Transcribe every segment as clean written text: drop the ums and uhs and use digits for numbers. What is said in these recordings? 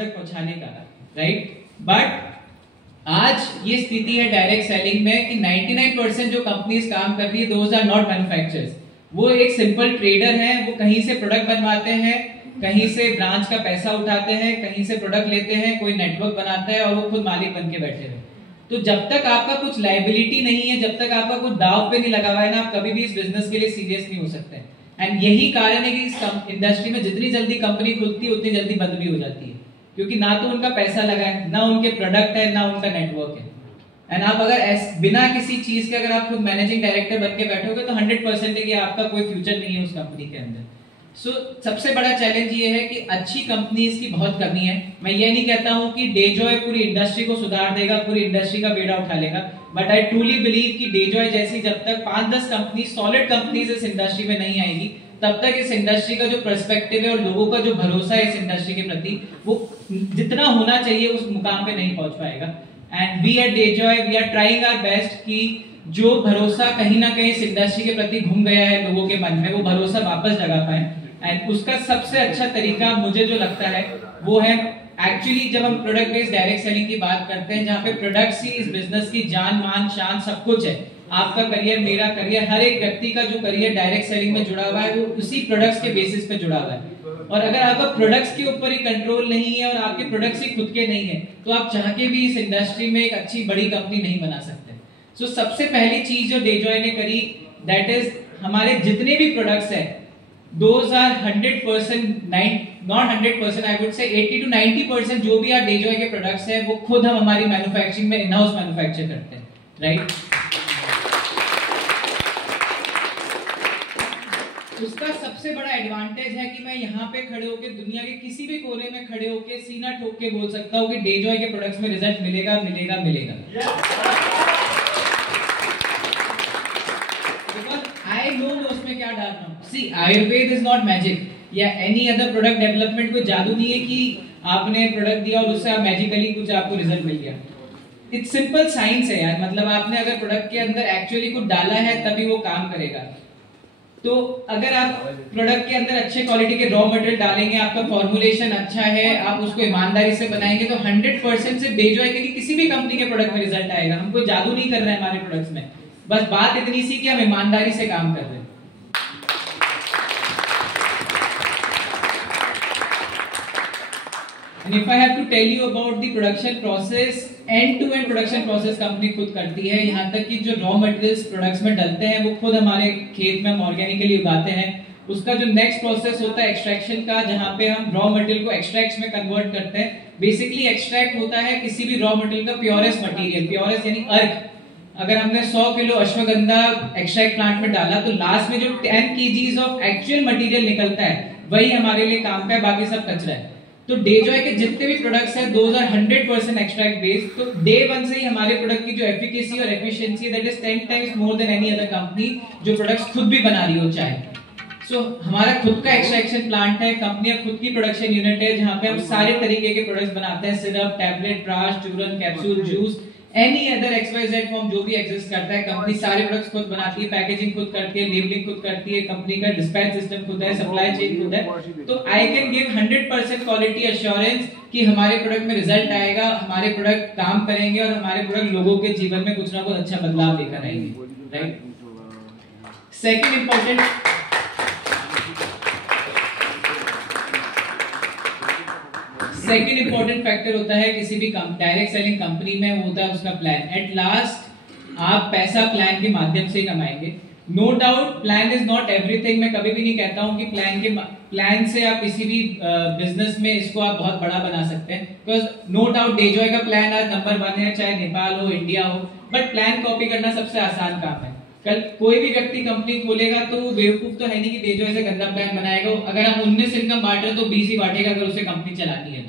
Product पहुंचाने का, right. But आज ये स्थिति है डायरेक्ट सेलिंग में कि 99% जो कंपनीज काम कर रही है, दोज आर नॉट मैन्युफैक्चरर्स। वो एक सिंपल ट्रेडर है, वो कहीं से प्रोडक्ट बनवाते हैं, कहीं से ब्रांच का पैसा उठाते हैं, कहीं से प्रोडक्ट लेते हैं, कोई नेटवर्क बनाता है और वो खुद मालिक बन के बैठे हुए। तो जब तक आपका कुछ लायबिलिटी नहीं है, जब तक आपका कुछ दाव पे नहीं लगा हुआ है ना, आप कभी भी इस बिजनेस के लिए सीरियस नहीं हो सकते। एंड यही कारण है कि इस इंडस्ट्री में जितनी जल्दी कंपनी खुलती है उतनी जल्दी बंद भी हो जाती है, क्योंकि ना तो उनका पैसा लगा है, ना उनके प्रोडक्ट है, ना उनका नेटवर्क है। एंड आप अगर बिना किसी चीज के अगर आप खुद मैनेजिंग डायरेक्टर बन के बैठोगे तो 100% है कि आपका कोई फ्यूचर नहीं है उस कंपनी के अंदर। सो सबसे बड़ा चैलेंज ये है कि अच्छी कंपनीज की बहुत कमी है। मैं ये नहीं कहता हूं कि डेजॉय पूरी इंडस्ट्री को सुधार देगा, पूरी इंडस्ट्री का बेड़ा उठा लेगा, बट आई ट्रूली बिलीव कि डेजॉय जैसी जब तक 5-10 कंपनी सॉलिड कंपनीज इस इंडस्ट्री में नहीं आएगी, तब तक इस इंडस्ट्री का जो पर्सपेक्टिव है और लोगों का जो भरोसा है इस इंडस्ट्री के प्रति, वो जितना होना चाहिए उस मुकाम पे नहीं पहुंच पाएगा। And we at Dejoy we are trying our best कि जो भरोसा कहीं ना कहीं इस इंडस्ट्री के प्रति घूम गया है लोगों के मन में, वो भरोसा वापस जगा पाए। एंड उसका सबसे अच्छा तरीका मुझे जो लगता है वो है एक्चुअली जब हम प्रोडक्ट बेस्ड डायरेक्ट सेलिंग की बात करते हैं, जहाँ पे प्रोडक्ट्स ही इस बिजनेस की जान मान शान सब कुछ है। आपका करियर, मेरा करियर, हर एक व्यक्ति का जो करियर डायरेक्ट सेलिंग में जुड़ा हुआ है वो उसी प्रोडक्ट्स के बेसिस पे जुड़ा हुआ है। और अगर आपका प्रोडक्ट्स के ऊपर ही कंट्रोल नहीं है और आपके प्रोडक्ट्स ही खुद के नहीं है, तो आप चाह के भी इस इंडस्ट्री में एक अच्छी बड़ी कंपनी नहीं बना सकते। सो सबसे पहली चीज जो डेजॉय ने करी, दैट इज हमारे जितने भी प्रोडक्ट्स है, those are 100%, not 100%, I would say 80 to 90% जो भी डेजॉय के प्रोडक्ट्स है वो खुद हम हमारी मैन्युफैक्चरिंग में इन हाउस मैन्युफैक्चर करते हैं, राइट। उसका सबसे बड़ा एडवांटेज है कि मैं यहाँ पे खड़े होके दुनिया के किसी भी कोने में खड़े होके सीना ठोक के बोल सकता हूँ कि डेजॉय के प्रोडक्ट्स में रिजल्ट मिलेगा मिलेगा मिलेगा। I know उसमें क्या डाल रहा हूँ। See, Ayurveda is not magic या एनी अदर प्रोडक्ट डेवलपमेंट। कोई जादू नहीं है कि आपने प्रोडक्ट दिया और उससे आप मैजिकली कुछ आपको रिजल्ट मिल गया। इट्स सिंपल साइंस है यार। मतलब आपने अगर प्रोडक्ट के अंदर एक्चुअली कुछ डाला है तभी वो काम करेगा। तो अगर आप प्रोडक्ट के अंदर अच्छे क्वालिटी के रॉ मटेरियल डालेंगे, आपका फॉर्मुलेशन अच्छा है, आप उसको ईमानदारी से बनाएंगे, तो 100% से डेजॉय के किसी भी कंपनी के प्रोडक्ट में रिजल्ट आएगा। हम कोई जादू नहीं कर रहे हैं हमारे प्रोडक्ट्स में, बस बात इतनी सी कि हम ईमानदारी से काम कर रहे हैं। And if I have to tell you about the production process, end-to-end production process company खुद करती है। यहाँ तक कि जो रॉ मटेरियल्स प्रोडक्ट्स में डलते हैं वो खुद हमारे खेत में हम ऑर्गेनिकली उगाते हैं। उसका जो नेक्स्ट प्रोसेस होता है एक्सट्रैक्शन का, जहाँ पे हम रॉ मटेरियल को एक्सट्रैक्ट्स में कन्वर्ट करते हैं। बेसिकली एक्सट्रैक्ट होता है किसी भी रॉ मटेरियल का प्योरेस्ट मटेरियल, प्योरेस्ट यानी अर्क। अगर हमने 100 किलो अश्वगंधा एक्सट्रैक्ट प्लांट में डाला तो लास्ट में जो 10 kgs ऑफ एक्चुअल मटेरियल निकलता है वही हमारे लिए काम का है, बाकी सब कचरा है। तो डेजॉय के जितने भी प्रोडक्ट्स हैं दोज आर 100% एक्सट्रैक्ट बेस्ड। तो डे वन से ही हमारे प्रोडक्ट की जो एफिकेसी और efficiency that is 10 times more than any other company जो प्रोडक्ट्स खुद भी बना रही हो चाहे। सो हमारा खुद का एक्सट्रैक्शन प्लांट है, कंपनी खुद की प्रोडक्शन यूनिट है, जहां पे हम सारे तरीके के प्रोडक्ट्स बनाते हैं, सिरप, टैबलेट, ब्राश, चूरन, capsule, juice, any other XYZ form जो भी एग्जिस्ट करता है। कंपनी सारे प्रोडक्ट्स खुद बनाती है, पैकेजिंग खुद करती है, लेबलिंग खुद करती है, कंपनी का डिस्पैच सिस्टम खुद है, सप्लाई चेन खुद है। तो I can give 100% quality assurance कि हमारे प्रोडक्ट में रिजल्ट आएगा, हमारे प्रोडक्ट काम करेंगे और हमारे प्रोडक्ट लोगों के जीवन में कुछ ना कुछ अच्छा बदलाव लेकर आएंगे, राइट। सेकंड इंपॉर्टेंट फैक्टर होता है किसी भी डायरेक्ट सेलिंग कंपनी में, वो होता है उसका प्लान। एट लास्ट आप पैसा प्लान के माध्यम से ही कमाएंगे। No doubt plan is not everything. मैं कभी भी नहीं कहता हूं कि प्लान से आप किसी भी बिजनेस में इसको आप बहुत बड़ा बना सकते हैं, बिकॉज नो डाउट डेजॉय का प्लान आज नंबर 1 है, चाहे नेपाल हो, इंडिया हो। बट प्लान कॉपी करना सबसे आसान काम है। कल कोई भी व्यक्ति कंपनी खोलेगा तो वो बेवकूफ तो है नहीं कि डेजॉय से गंदा प्लान बनाएगा। अगर हम 19 इनकम बांट रहे तो 20 ही बांटेगा अगर उसे कंपनी चलानी है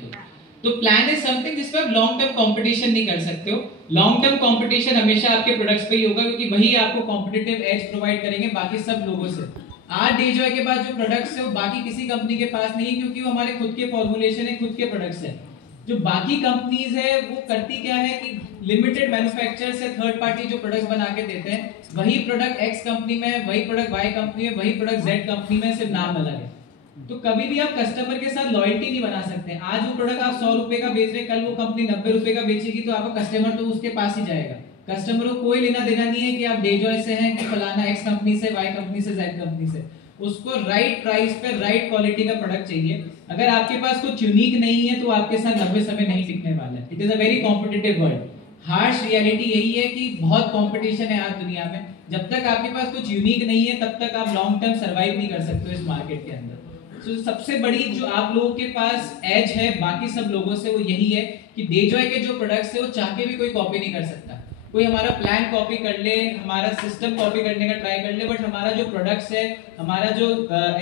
तो प्लान इज समथिंग जिसपे आप लॉन्ग टर्म कंपटीशन नहीं कर सकते हो। लॉन्ग टर्म कंपटीशन हमेशा आपके प्रोडक्ट्स पे ही होगा, क्योंकि वही आपको कॉम्पिटिटिव एज प्रोवाइड करेंगे बाकी सब लोगों से। आज डेजॉय के पास जो प्रोडक्ट्स है वो बाकी किसी कंपनी के पास नहीं है, क्योंकि वो हमारे खुद के फॉर्मुलेशन है, खुद के प्रोडक्ट्स है। जो बाकी कंपनीज है वो करती क्या है कि लिमिटेड मैन्युफैक्चरर से थर्ड पार्टी जो प्रोडक्ट्स बना के देते हैं, वही प्रोडक्ट एक्स कंपनी में, वही प्रोडक्ट वाई कंपनी में, वही प्रोडक्ट जेड कंपनी में, सिर्फ नाम अलग है। तो कभी भी आप कस्टमर के साथ लॉयल्टी नहीं बना सकते। आज वो प्रोडक्ट आप 100 रुपए का बेच रहे, कल वो कंपनी 90 रुपए का बेचेगी, तो आपका कस्टमर तो उसके पास ही जाएगा। कस्टमर को कोई लेना देना नहीं है कि आप डेजॉय से हैं कि फलाना एक्स कंपनी से, वाई कंपनी से, जेड कंपनी से। उसको राइट प्राइस पे राइट क्वालिटी का प्रोडक्ट चाहिए। अगर आपके पास कुछ यूनिक नहीं है तो आपके साथ लंबे समय नहीं टिकने वाला है। It is a very competitive world. Harsh reality यही है कि बहुत कंपटीशन है आज दुनिया में। जब तक आपके पास कुछ यूनिक नहीं है तब तक आप लॉन्ग टर्म सर्वाइव नहीं कर सकते इस मार्केट के अंदर। तो सबसे बड़ी जो आप लोगों के पास एज है बाकी सब लोगों से, वो यही है कि डेजॉय के जो प्रोडक्ट्स है वो चाह के भी कोई कॉपी नहीं कर सकता। कोई हमारा प्लान कॉपी कर ले, हमारा सिस्टम कॉपी करने का ट्राई कर ले, बट हमारा जो प्रोडक्ट्स है, हमारा जो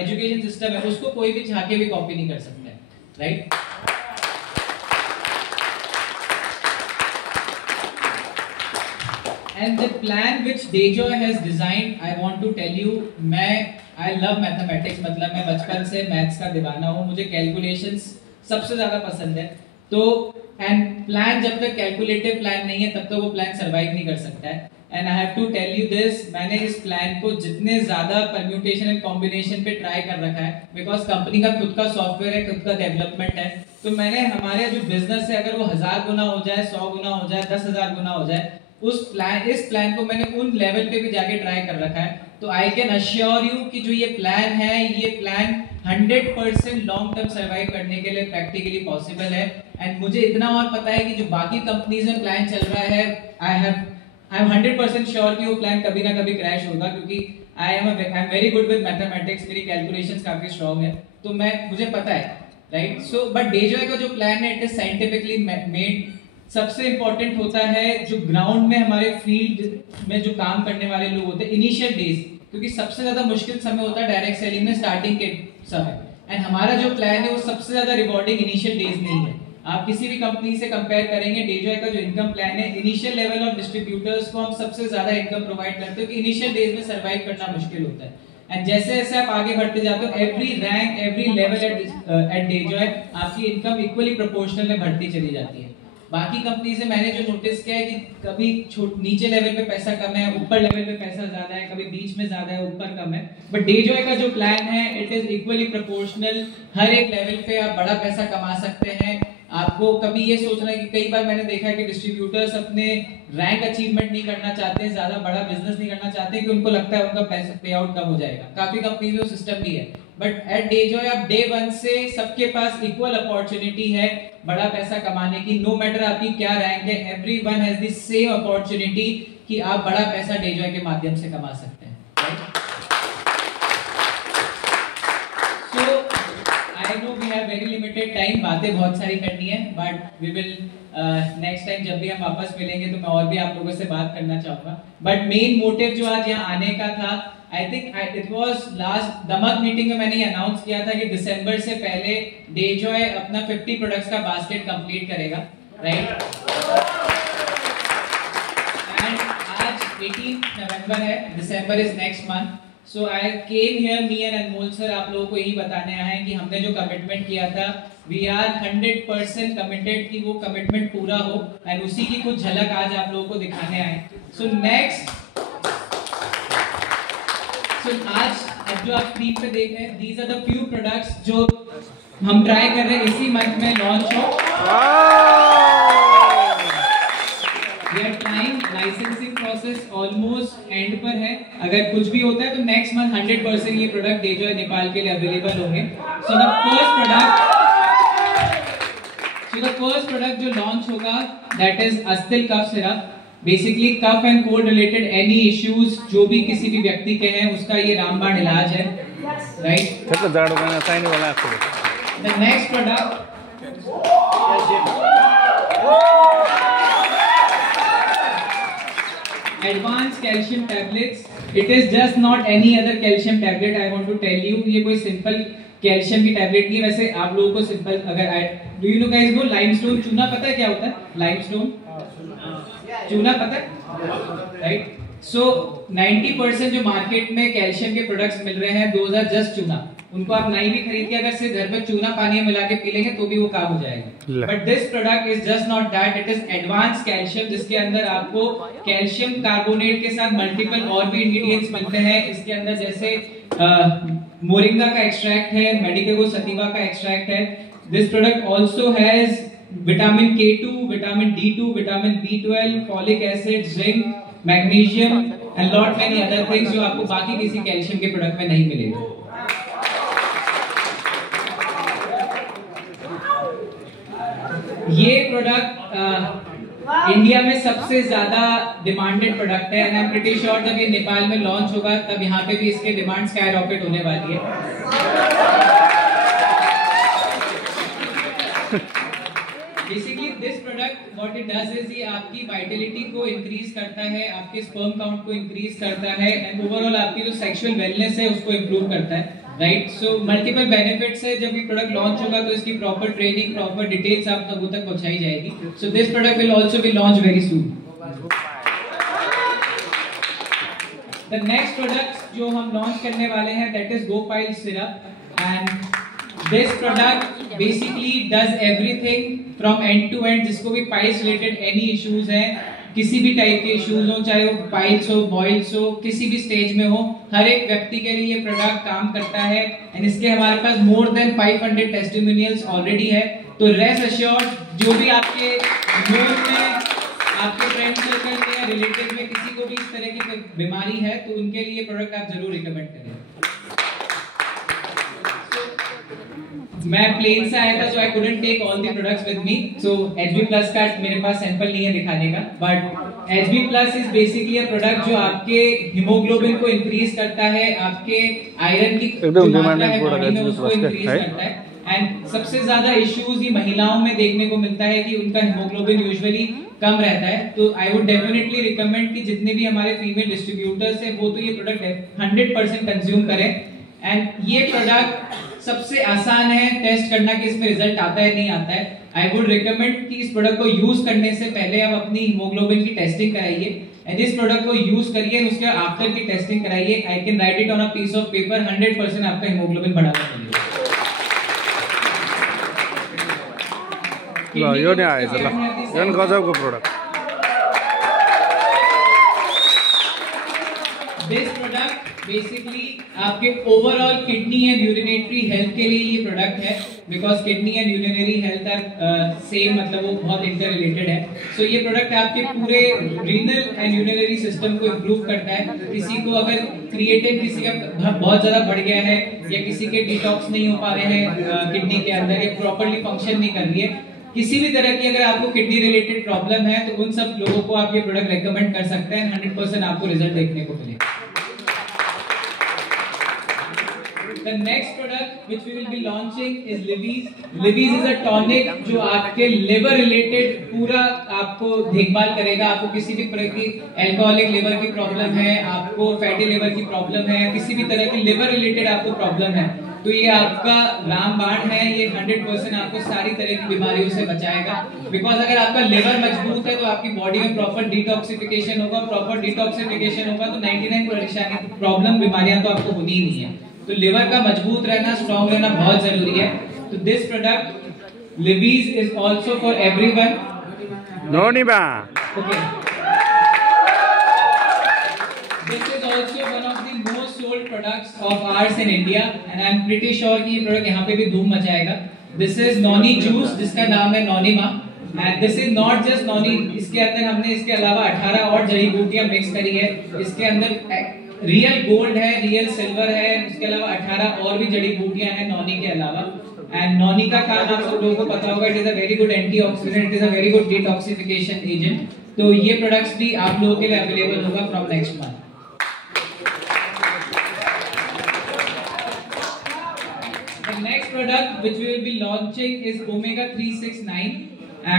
एजुकेशन सिस्टम है, उसको कोई भी चाह के भी कॉपी नहीं कर सकता है, right? And the plan which Dejoy has designed, I want to tell you, I love mathematics, मतलब मैं बचपन से मैथ्स का दीवाना हूँ, मुझे कैलकुलेशंस सबसे ज़्यादा पसंद है। तो एंड प्लान जब तक कैलकुलेटिव प्लान नहीं है तब तक वो प्लान सर्वाइव नहीं कर सकता है। And I have to tell you this, मैंने इस प्लान को जितने ज़्यादा परम्यूटेशन एंड कॉम्बिनेशन पे ट्राई कर रखा है, बिकॉज कंपनी का खुद का सॉफ्टवेयर है, खुद का डेवलपमेंट है, तो मैंने हमारे जो बिजनेस है अगर वो 1000 गुना हो जाए, 100 गुना हो जाए, 10,000 गुना हो जाए, इस प्लान को मैंने उन लेवल पे भी जाके ट्राई कर रखा है। तो आई कैन अश्योर यू कि जो ये प्लान है, ये प्लान 100% लॉन्ग टर्म सर्वाइव करने के लिए प्रैक्टिकली पॉसिबल है। एंड मुझे इतना और पता है कि जो बाकी कंपनीज में प्लान चल रहा है, आई एम 100% श्योर कि वो प्लान कभी ना कभी क्रैश होगा, क्योंकि I am very good with mathematics, मेरी कैलकुलेशंस काफी स्ट्रांग है, तो मुझे पता है, राइट? सो बट डेजॉय का जो प्लान है, इट इज साइंटिफिकली मेड। सबसे इंपॉर्टेंट होता है जो ग्राउंड में हमारे फील्ड में जो काम करने वाले लोग होते हैं, इनिशियल डेज, क्योंकि सबसे ज्यादा मुश्किल समय होता है डायरेक्ट सेलिंग में, स्टार्टिंग के समय। एंड हमारा जो प्लान है वो सबसे ज्यादा रिवॉर्डिंग इनिशियल डेज नहीं है। आप किसी भी कंपनी से कंपेयर करेंगे, डेजॉय का जो इनकम प्लान है, इनिशियल लेवल ऑफ डिस्ट्रीब्यूटर्स को हम सबसे ज्यादा इनकम प्रोवाइड करते हैं, कि इनिशियल डेज में सर्वाइव करना मुश्किल होता है। एंड जैसे जैसे आप आगे बढ़ते जाते हो, every rank, every level at Dejoy आपकी इनकम इक्वली प्रोपोर्शनल में बढ़ती चली जाती है। बाकी कंपनी से मैंने जो नोटिस किया है कि कभी नीचे लेवल पे पैसा कम है, ऊपर लेवल पे पैसा ज्यादा है, कभी बीच में ज्यादा है, ऊपर कम है। बट डेजॉय का जो प्लान है, इट इज इक्वली प्रोपोर्शनल। हर एक लेवल पे आप बड़ा पैसा कमा सकते हैं। आपको कभी ये सोचना है कि कई बार मैंने देखा है कि डिस्ट्रीब्यूटर्स अपने रैंक अचीवमेंट नहीं करना चाहते, ज्यादा बड़ा बिजनेस नहीं करना चाहते, कि उनको लगता है उनका पैसा पे आउट कम हो जाएगा। काफी कंपनी में सिस्टम भी है, बट एट डेजॉय आप डे 1 से सबके पास इक्वल अपॉर्चुनिटी है बड़ा पैसा कमाने की। नो मैटर आपकी क्या रैंक है, everyone has the same opportunity कि आप बड़ा पैसा डेजॉय के माध्यम से कमा सकते हैं, right? So I know we have very limited time, बातें बहुत सारी करनी है, but we will next time जब भी हम वापस मिलेंगे तो मैं और भी आप लोगों से बात करना चाहूंगा। बट मेन मोटिव जो आज यहाँ आने का था, I think it was last Damak meeting में मैंने अनाउंस किया था कि दिसंबर से पहले डेजॉय अपना 50 प्रोडक्ट्स का बास्केट कंप्लीट करेगा, राइट? एंड आज 18 नवंबर है, December is next month. So I came here, me and Anmol sir आप लोगों को यही बताने आए हैं कि हमने जो कमिटमेंट किया था, वी आर 100% कमिटेड कि वो कमिटमेंट पूरा हो, एंड उसी की कुछ झलक आज आप लोगों को दिखाने आए। सो आज जो आप स्क्रीन पे देख रहे हैं, these are the few products जो हम ट्राई कर रहे हैं इसी मंथ में लॉन्च हो। We are trying, licensing process almost end पर है। अगर कुछ भी होता है तो नेक्स्ट मंथ 100% ये प्रोडक्ट डेजॉय नेपाल के लिए अवेलेबल होंगे। सो द फर्स्ट प्रोडक्ट जो लॉन्च होगा, दैट इज अस्तिल cough syrup. Basically cough and cold related any issues जो भी किसी भी व्यक्ति के हैं, उसका ये रामबाण इलाज है, right? The next product advance calcium tablets. It is just not any other calcium tablet, I want to tell you. ये कोई सिंपल कैल्शियम की टैबलेट नहीं है। वैसे आप लोगों को सिंपल, अगर डू यू नो गाइस वो लाइमस्टोन चूना पता है क्या होता है? लाइमस्टोन चूना पता है, राइट? सो 90% जो मार्केट में कैल्शियम के प्रोडक्ट्स मिल रहे हैं, 2000 जस्ट चूना, उनको आप नहीं भी खरीद के अगर सिर्फ घर में चूना पानी में मिला के पी लेंगे तो भी वो काम हो जाएगा। But this product is just not that, it is advance calcium, जिसके अंदर आपको कैल्शियम कार्बोनेट के साथ मल्टीपल और भी इंग्रेडिएंट्स मिलते हैं इसके अंदर, जैसे मोरिंगा का एक्सट्रैक्ट है, मेडिकेगो सतीवा का एक्सट्रैक्ट है। This product also has vitamin K2, vitamin D2, vitamin B12, folic acid, zinc, magnesium and lot many other things जो आपको बाकी किसी कैल्शियम के प्रोडक्ट में नहीं मिलेगा। ये प्रोडक्ट इंडिया में सबसे ज्यादा डिमांडेड प्रोडक्ट है and I am pretty sure जब ये नेपाल में लॉन्च होगा तब यहाँ पे भी इसके डिमांड स्काई रॉकेट होने वाली है। Basically this product what it does is ये आपकी वाइटलिटी को इंक्रीज करता है, आपके स्पर्म काउंट को इंक्रीज करता है एंड ओवरऑल आपकी जो सेक्सुअल वेलनेस है उसको इंप्रूव करता है, राइट। सो मल्टीपल बेनिफिट्स है। जब ये प्रोडक्ट लॉन्च होगा तो इसकी प्रॉपर ट्रेनिंग, प्रॉपर डिटेल्स आप लोगों तक पहुंचाई जाएगी। So this product will also be launch very soon. The next product जो हम लॉन्च करने वाले हैं दैट इज गोपाइल syrup and this product basically does everything from end to end. जिसको भी पाइल्स रिलेटेड एनी इश्यूज हैं, किसी भी टाइप के इश्यूज हो, चाहे वो पाइल्स हो, बॉइल्स हो, किसी भी स्टेज में हो, हर एक व्यक्ति के लिए ये प्रोडक्ट काम करता है एंड इसके हमारे पास मोर देन 500 टेस्टिमोनियल्स ऑलरेडी है। तो रेस्ट अश्योर्ड जो भी आपके नोन में, आपके फ्रेंड सर्कल में या रिलेटिव में किसी को भी इस तरह की बीमारी है तो उनके लिए प्रोडक्ट आप जरूर रिकमेंड करें। मैं प्लेन से आया था so I couldn't take all the products with me, so HB plus का मेरे पास सैंपल नहीं है दिखाने का, but HB plus is basically a product जो आपके हीमोग्लोबिन को इंक्रीज करता है, आपके आयरन की जो मात्रा है बॉडी में उसको इंक्रीज करता है एंड सबसे ज्यादा इश्यूज ये महिलाओं में देखने को मिलता है कि उनका हीमोग्लोबिन यूजुअली कम रहता है। तो आई वुड डेफिनेटली रिकमेंड कि जितने भी हमारे फीमेल डिस्ट्रीब्यूटर्स हैं वो तो ये प्रोडक्ट 100% कंज्यूम करें एंड ये प्रोडक्ट सबसे आसान है टेस्ट करना कि इसमें रिजल्ट आता है नहीं आता है। आई वुड रिकमेंड कि इस प्रोडक्ट को यूज करने से पहले आप अपनी हीमोग्लोबिन की टेस्टिंग कराइए एंड इस प्रोडक्ट को यूज करिए उसके आफ्टर की टेस्टिंग कराइए। I can write it on a piece of paper, 100% आपका हीमोग्लोबिन बढ़ा मिलेगा। यो नै आएछ ल, यो नि गजबको प्रोडक्ट। दिस प्रोडक्ट बेसिकली आपके overall kidney and urinatory health के लिए ये प्रोडक्ट है because kidney and urinary health are same, मतलब वो बहुत इंटर रिलेटेड है। सो ये प्रोडक्ट आपके पूरे रीनल एंड यूरिनरी सिस्टम को इम्प्रूव करता है। किसी को अगर क्रिएटिन किसी का बहुत ज्यादा बढ़ गया है या किसी के डिटॉक्स नहीं हो पा रहे हैं किडनी के अंदर या प्रॉपर्ली फंक्शन नहीं कर रही है, किसी भी तरह की अगर आपको किडनी रिलेटेड प्रॉब्लम है तो उन सब लोगों को आप ये प्रोडक्ट रेकमेंड कर सकते हैं, 100% आपको रिजल्ट देखने को मिलेगा। The next product which we will be launching is Livy's. Livy's is a tonic जो आपके liver related पूरा आपको देखभाल करेगा। आपको किसी भी तरह की अल्कोहलिक लिवर की प्रॉब्लम है, आपको फैटी लिवर की प्रॉब्लम है, किसी भी तरह की लिवर रिलेटेड आपको प्रॉब्लम है तो ये आपका रामबाण है। ये 100% आपको सारी तरह की बीमारियों से बचाएगा बिकॉज अगर आपका लिवर मजबूत है तो आपकी बॉडी में प्रॉपर डिटॉक्सिफिकेशन होगा, प्रॉपर डिटॉक्सिफिकेशन होगा तो 99% प्रॉब्लम बीमारियां तो आपको होनी ही नहीं है। तो लिवर का मजबूत रहना, स्ट्रॉन्ग रहना बहुत जरूरी है। तो this product Livy's is also for everyone. नोनिबा okay, this is also one of the most sold products of ours in India and I am pretty sure कि ये प्रोडक्ट यहाँ पे भी धूम मचाएगा। दिस इज नॉनी जूस जिसका नाम है नॉनिमा and this is not just noni, इसके अंदर हमने इसके अलावा 18 और जड़ी बूटियां मिक्स करी है। इसके अंदर रियल गोल्ड है, रियल सिल्वर है, उसके अलावा 18 और भी जड़ी बूटियां हैं नॉनी के अलावा। एंड नॉनी का काम आप सब लोगों को पता होगा, it is a very good antioxidant, it is a very good detoxification agent. तो ये प्रोडक्ट्स भी आप लोगों के लिए अवेलेबल होगा from next month. The next product which we will be launching is Omega 369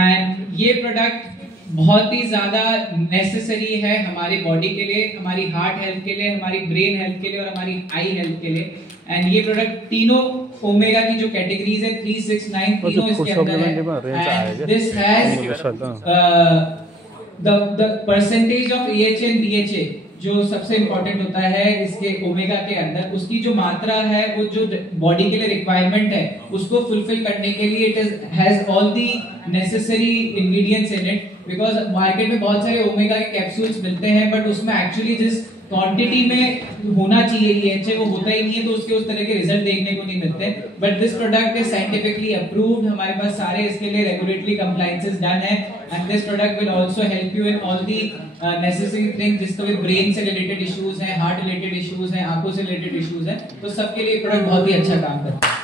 and ये प्रोडक्ट बहुत ही ज्यादा नेसेसरी है हमारी बॉडी के लिए, हमारी हार्ट हेल्थ के लिए, हमारी ब्रेन हेल्थ के लिए और हमारी आई हेल्थ के लिए। एंड ये प्रोडक्ट तीनों ओमेगा की जो कैटेगरीज है 369 तीनों इसके अंदर है। This has the percentage of AHA and BHA जो सबसे इंपॉर्टेंट होता है इसके ओमेगा के अंदर, उसकी जो मात्रा है वो जो बॉडी के लिए रिक्वायरमेंट है उसको फुलफिल करने के लिए it has all the necessary ingredients in it. Because market में बहुत सारे ओमेगा के कैप्सूल्स मिलते हैं बट उसमें एक्चुअली जिस क्वांटिटी में होना चाहिए DHA, वो होता ही नहीं है तो उसके उस तरह के रिजल्ट देखने को नहीं मिलते। But this product is scientifically approved, हमारे पास सारे इसके लिए रेगुलेटरी कंप्लायंसेस डन है and this product will also help you in all the necessary things, जिसको भी ब्रेन से रिलेटेड इश्यूज हैं, हार्ट रिलेटेड इश्यूज हैं, आंखों से रिलेटेड इश्यूज हैं, तो सबके लिए प्रोडक्ट बहुत ही अच्छा काम करता है।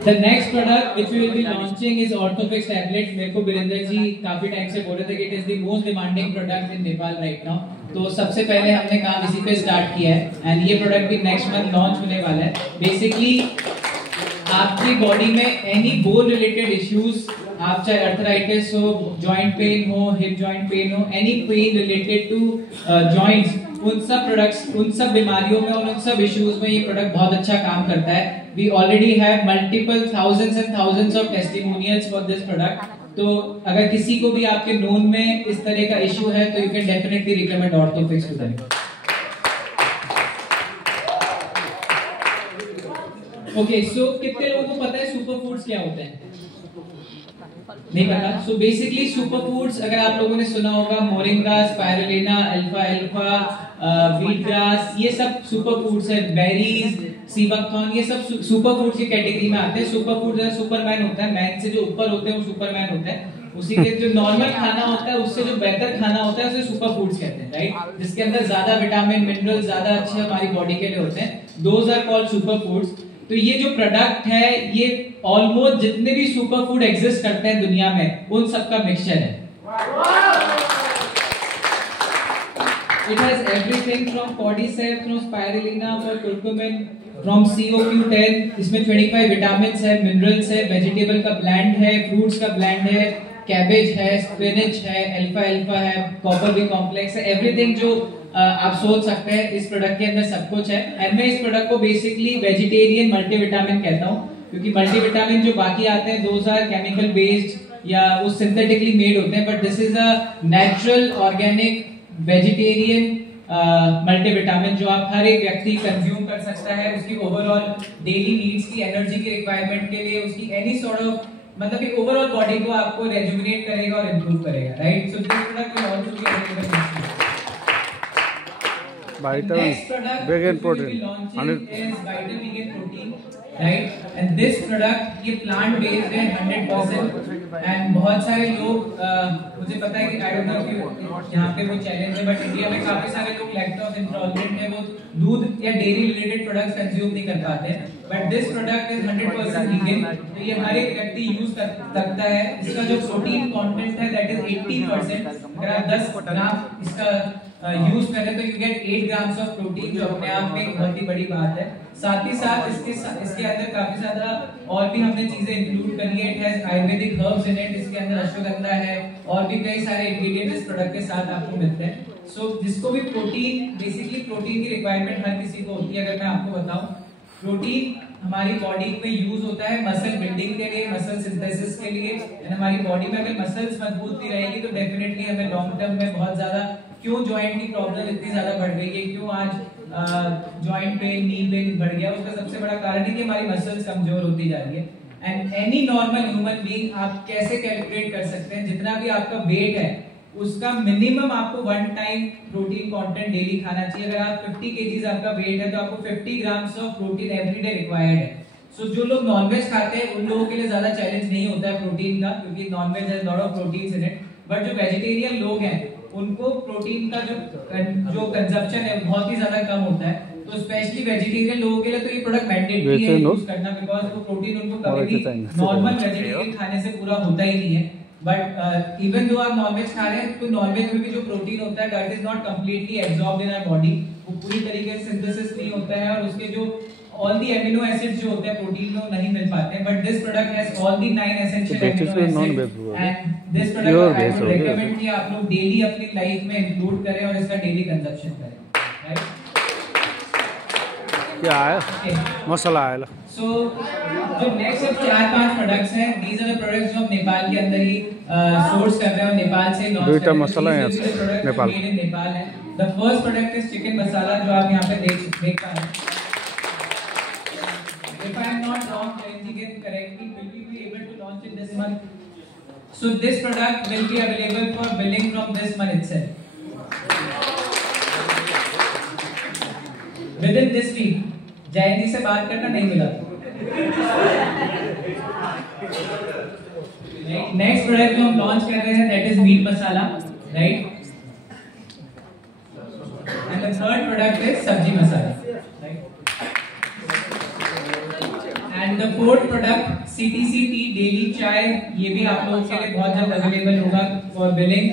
The next product which we will be launching is Orthofix tablet। मेरे को वीरेंद्र जी काफी टाइम से बोल रहे थे कि it is the most demanding product in Nepal right now। तो सबसे पहले हमने काम इसी पे स्टार्ट किया है एंड ये प्रोडक्ट भी नेक्स्ट मंथ लॉन्च होने वाला है। बेसिकली आपकी बॉडी में एनी बोन रिलेटेड इश्यूज, आप चाहे अर्थराइटिस हो, जॉइंट पेन हो, हिप जॉइंट पेन हो, any pain related to joints, उन सब प्रोडक्ट्स, उन सब बीमारियों में और उन सब इश्यूज में ये प्रोडक्ट बहुत अच्छा काम करता है। We already have multiple thousands and thousands of testimonials for this product. तो अगर किसी को भी आपके नोन में इस तरह का इश्यू है तो you can definitely recommend Orthofix to them. Okay, so कितने लोगों को पता है सुपर फूड्स क्या होते हैं? नहीं पता। सो बेसिकली सुपर फूड्स, अगर आप लोगों ने सुना होगा moringa, spirulina, alpha alpha, wheat grass, ये सब सुपर फूड्स है। बेरीज, सीबकथॉर्न, ये सब सुपर फूड्स की कैटेगरी में आते हैं। सुपर फूड जैसे सुपरमैन होता है, मैन से जो ऊपर होते हैं वो सुपरमैन होते हैं, उसी के जो नॉर्मल खाना होता है उससे जो बेहतर खाना होता है उसे सुपर फूड्स कहते हैं, राइट? जिसके अंदर ज्यादा विटामिन, मिनरल ज्यादा अच्छे हमारी बॉडी के लिए होते हैं। Those are called super foods. तो ये जो प्रोडक्ट है ये ऑलमोस्ट जितने भी सुपर फूड एग्जिस्ट करते हैं दुनिया में उन सब का मिक्सचर है। It has everything from cordyceps, from spirulina, from curcumin, from CoQ10। इसमें 25 विटामिन्स है, मिनरल्स है, वेजिटेबल का ब्लेंड है, फ्रूट्स का ब्लेंड है, कैबेज है, स्पिनच है, अल्फा अल्फा है, कॉपर बी कॉम्प्लेक्स है, एवरीथिंग जो आप सोच सकते हैं इस प्रोडक्ट के अंदर सब कुछ है। एंड मैं इस प्रोडक्ट को बेसिकली वेजिटेरियन मल्टीविटामिन कहता हूँ, क्योंकि मल्टीविटामिन जो बाकी आते हैं दोज आर केमिकल बेस्ड या वो सिंथेटिकली मेड होते हैं, but this is a natural organic vegetarian multivitamin जो आप हर एक व्यक्ति कंज्यूम कर सकता है उसकी ओवरऑल डेली नीड्स की, एनर्जी की रिक्वायरमेंट के लिए, उसकी एनी सॉर्ट ऑफ मतलब कि ओवरऑल बॉडी को आपको रेजुविनेट करेगा और इंप्रूव करेगा, right? So this product will also be available. Vital vegan protein, Vital vegan protein, right? And this product ये plant based है 100%। and बहुत सारे लोग मुझे पता है कि I don't know कि यहाँ पे वो चैलेंज है, बट इंडिया में काफी सारे लोग लैक्टोज इंटॉलरेंट है, वो दूध या डेयरी रिलेटेड प्रोडक्ट्स कंज्यूम नहीं कर पाते हैं। But this product is 100% vegan, तो ये हर एक व्यक्ति यूज कर सकता है। इसका जो प्रोटीन कंटेंट है दैट इज 80%। अगर आप 10 ग्राम इसका यूज करें तो you get 8 grams of protein, जो अपने आप में एक बहुत ही बड़ी बात है। साथ ही साथ इसके अंदर काफी ज्यादा और भी हमने चीजें इंक्लूड करी है। It has Ayurvedic herbs in it, इसके अंदर अश्वगंधा है और भी कई सारे इंग्रेडिएंट इस प्रोडक्ट के साथ आपको मिलते हैं। सो जिसको भी प्रोटीन, बेसिकली प्रोटीन की रिक्वायरमेंट हर किसी को होती है। अगर मैं आपको बताऊं, प्रोटीन हमारी बॉडी में यूज होता है मसल बिल्डिंग के लिए, मसल सिंथेसिस के लिए। एंड हमारी बॉडी में अगर मसल्स मजबूत नहीं रहेगी तो डेफिनेटली हमें लॉन्ग टर्म में बहुत ज्यादा, क्यों जॉइंट की प्रॉब्लम इतनी ज्यादा बढ़ गई है, क्यों आज जॉइंट पेन, नी पेन बढ़ गया, उसका सबसे बड़ा कारण है कि हमारी मसल्स कमजोर होती जा रही है। And any normal human being आप कैसे कैलकुलेट कर सकते हैं, जितना भी आपका वेट है उसका मिनिमम आपको 1 टाइम प्रोटीन कंटेंट डेली खाना चाहिए। अगर आप 50 केजीज आपका वेट है तो आपको 50 grams of protein every day required है। सो जो लोग नॉनवेज खाते हैं उन लोगों के लिए ज्यादा चैलेंज नहीं होता है प्रोटीन का, क्योंकि non veg has lot of proteins in it. But जो वेजिटेरियन लोग हैं उनको प्रोटीन का जो कंजप्शन है बहुत ही ज्यादा कम होता है। तो स्पेशली वेजिटेरियन लोगों के लिए तो ये प्रोडक्ट मैंडेटरी है यूज करना, बिकॉज वो प्रोटीन उनको कभी भी नॉर्मल वेजिटेरियन खाने से पूरा होता ही नहीं है। बट इवन दो आप नॉनवेज खा रहे हैं तो नॉनवेज में भी जो प्रोटीन होता है that is not completely absorbed in our body, वो पूरी तरीके से सिंथेसिस नहीं होता है और उसके जो ऑल दी एमिनो एसिड्स जो होते हैं प्रोटीन में नहीं मिल पाते हैं। But this product has all the 9 essential amino acids and this product I would recommend कि आप लोग डेली अपनी लाइफ में इंक्लूड करें और इसका डेली कंजप्शन करें, राइट? क्या है मसाला आयल। सो जो नेक्स्ट अब 4-5 प्रोडक्ट्स हैं, दीज आर द प्रोडक्ट्स जो हम नेपाल के अंदर ही सोर्स कर रहे हैं और नेपाल से लॉन्च कर रहे हैं। मसाला है नेपाल है। The first product is chicken masala, जो आप यहाँ पे देख पा रहे हैं। If I am not wrong, Karenji can correct me, will we be able to launch it this month? So this product will be available for billing from this month itself. Within this week. जयंती से बात करना नहीं मिला. Next product जो हम launch कर रहे हैं that is meat masala, right? And the third product is sabji masala, right? And the fourth product CTC tea daily chai, ये भी आप लोगों के लिए बहुत जल्द अवेलेबल होगा for billing.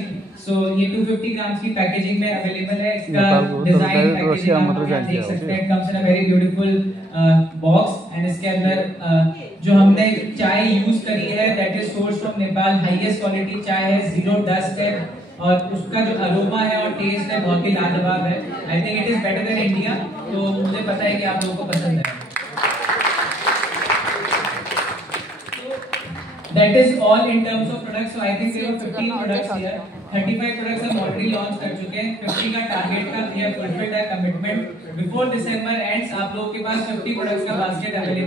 So ये 250 ग्राम की पैकेजिंग में अवेलेबल है. इसका डिजाइन पैकेजिंग आप देख सकते हैं. comes in a very beautiful box and इसके अंदर जो हमने चाय यूज करी है that is sourced from Nepal, highest quality चाय है, zero dust है और उसका जो अरोमा है और टेस्ट है बहुत ही लाजवाब है. I think it is better than India. तो मुझे पता है कि आप लोगों को पसंद है. That is all in terms of products. So I think there were 15 products here. 35 products हम already launch कर चुके हैं. 50 का target का we have fulfilled our commitment. Before December ends, आप लोगों के पास 50 products का basket available